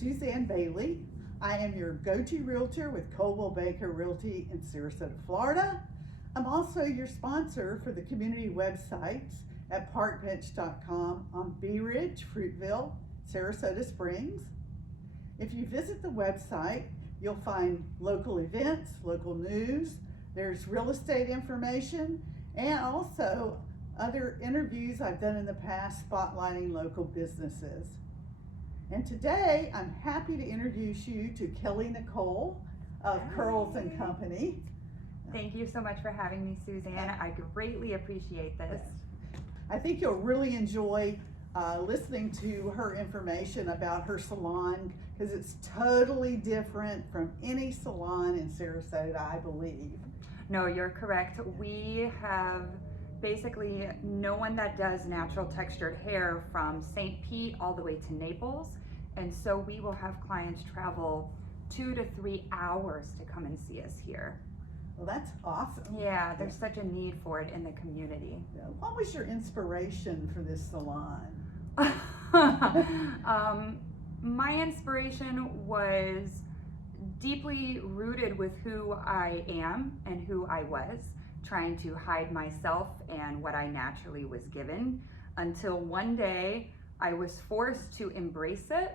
Suzanne Bailey. I am your go-to realtor with Coldwell Banker Realty in Sarasota, Florida. I'm also your sponsor for the community websites at parkbench.com on Bee Ridge, Fruitville, Sarasota Springs. If you visit the website, you'll find local events, local news, there's real estate information, and also other interviews I've done in the past spotlighting local businesses. And today, I'm happy to introduce you to Kelly Nicole of Curls and Company. Thank you so much for having me, Suzanne. I greatly appreciate this. I think you'll really enjoy listening to her information about her salon because it's totally different from any salon in Sarasota, I believe. No, you're correct. We have basically no one that does natural textured hair from St. Pete all the way to Naples. And so we will have clients travel 2 to 3 hours to come and see us here. Well, that's awesome. Yeah, there's such a need for it in the community. Yeah. What was your inspiration for this salon? My inspiration was deeply rooted with who I am and who I was, trying to hide myself and what I naturally was given, until one day I was forced to embrace it,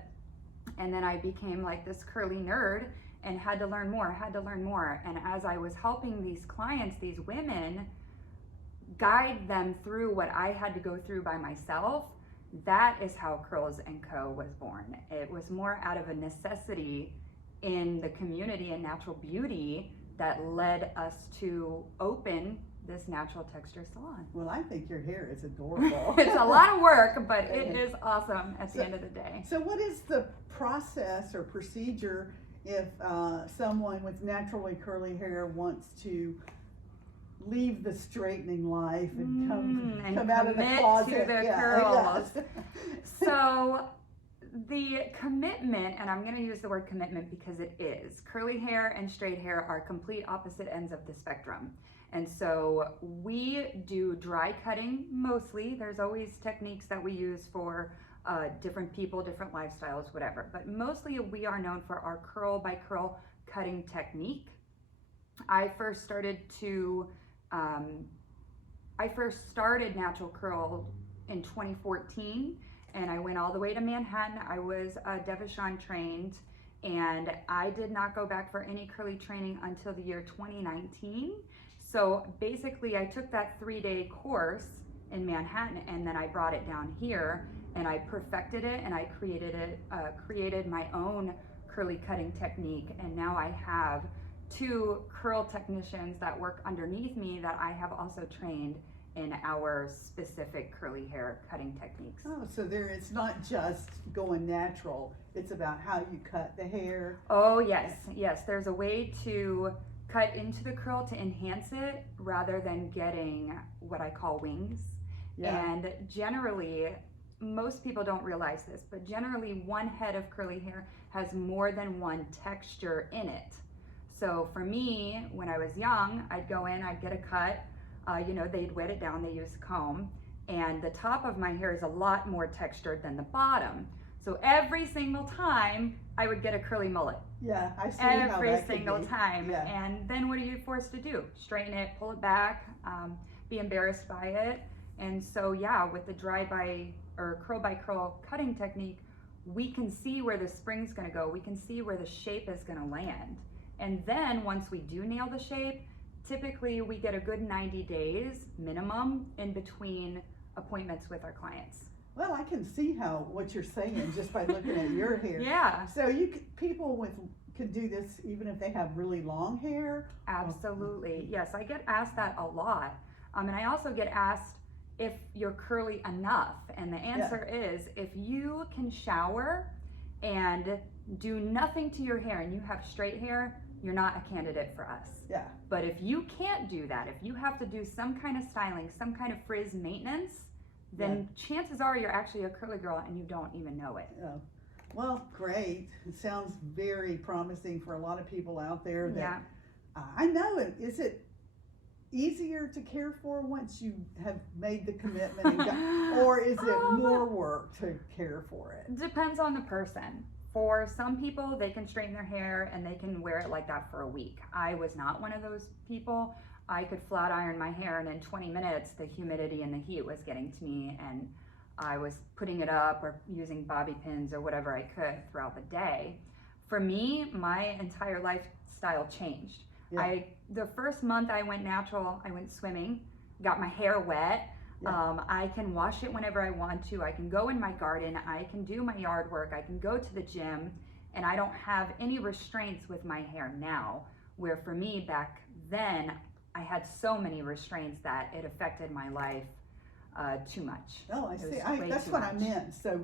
and then I became like this curly nerd and had to learn more, And as I was helping these clients, these women, guide them through what I had to go through by myself, that is how Curls & Co. was born. It was more out of a necessity in the community and natural beauty that led us to open this natural texture salon. Well, I think your hair is adorable. It's a lot of work, but it is awesome at the end of the day. So what is the process or procedure if someone with naturally curly hair wants to leave the straightening life and come out of the closet to the curls? So the commitment, and I'm going to use the word commitment because it is, curly hair and straight hair are complete opposite ends of the spectrum. And so we do dry cutting mostly. There's always techniques that we use for different people, different lifestyles, whatever. But mostly we are known for our curl by curl cutting technique. I first started natural curl in 2014, and I went all the way to Manhattan. I was Devachon trained, and I did not go back for any curly training until the year 2019. So basically I took that 3-day course in Manhattan, and then I brought it down here and I perfected it, and I created my own curly cutting technique. And now I have 2 curl technicians that work underneath me that I have also trained in our specific curly hair cutting techniques. Oh, so it's not just going natural, it's about how you cut the hair. Oh yes, yes, there's a way to cut into the curl to enhance it rather than getting what I call wings. Yeah. And generally, most people don't realize this, but generally one head of curly hair has more than one texture in it. So for me, when I was young, I'd go in, I'd get a cut, they'd wet it down, they use a comb, and the top of my hair is a lot more textured than the bottom. So every single time I would get a curly mullet. Yeah, I see every single time. Yeah. And then what are you forced to do? Straighten it, pull it back, be embarrassed by it. And so yeah, with the curl by curl cutting technique, we can see where the spring's gonna go. We can see where the shape is gonna land. And then once we do nail the shape, typically we get a good 90 days minimum in between appointments with our clients. Well, I can see what you're saying just by looking at your hair. Yeah. So people could do this even if they have really long hair? Absolutely. Yes, I get asked that a lot. And I also get asked if you're curly enough. And the answer is, if you can shower and do nothing to your hair and you have straight hair, you're not a candidate for us. Yeah. But if you can't do that, if you have to do some kind of styling, some kind of frizz maintenance, then chances are you're actually a curly girl and you don't even know it. Oh. Well, great. It sounds very promising for a lot of people out there. That, I know it. Is it easier to care for once you have made the commitment, or is it more work to care for it? Depends on the person. For some people, they can straighten their hair and they can wear it like that for a week. I was not one of those people. I could flat iron my hair, and in 20 minutes, the humidity and the heat was getting to me, and I was putting it up or using bobby pins or whatever I could throughout the day. For me, my entire lifestyle changed. Yeah. The first month I went natural, I went swimming, got my hair wet. Yeah. I can wash it whenever I want to. I can go in my garden. I can do my yard work. I can go to the gym, and I don't have any restraints with my hair now, where for me back then, I had so many restraints that it affected my life too much. Oh, I It see. was way That's too what I much. meant. So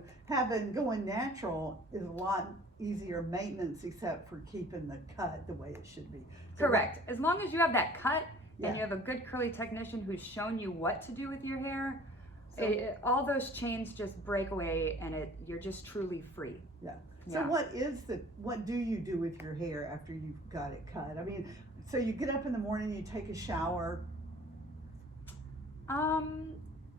going natural is a lot easier maintenance, except for keeping the cut the way it should be. So Correct. As long as you have that cut Yeah. and you have a good curly technician who's shown you what to do with your hair, So- all those chains just break away, and you're just truly free. Yeah. So what do you do with your hair after you've got it cut? I mean, so you get up in the morning, you take a shower.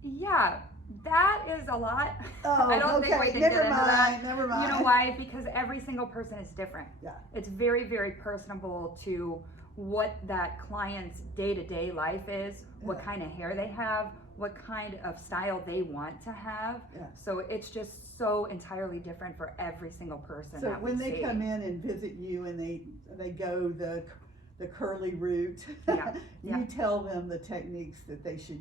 Yeah, that is a lot. Oh, I don't think we okay. can Never get into that. mind. Never mind. You know why? Because every single person is different. Yeah. It's very, very personable to what that client's day-to-day life is, what Yeah. kind of hair they have, what kind of style they want to have. Yeah. So it's just so entirely different for every single person. So that when we they see. come in and visit you and they go the curly route, Yeah, you tell them the techniques that they should